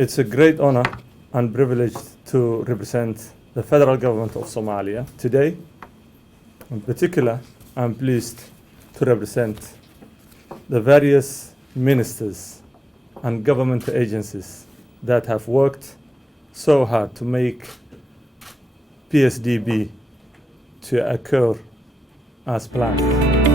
It's a great honor and privilege to represent the federal government of Somalia today. In particular, I'm pleased to represent the various ministers and government agencies that have worked so hard to make PSDP to occur as planned.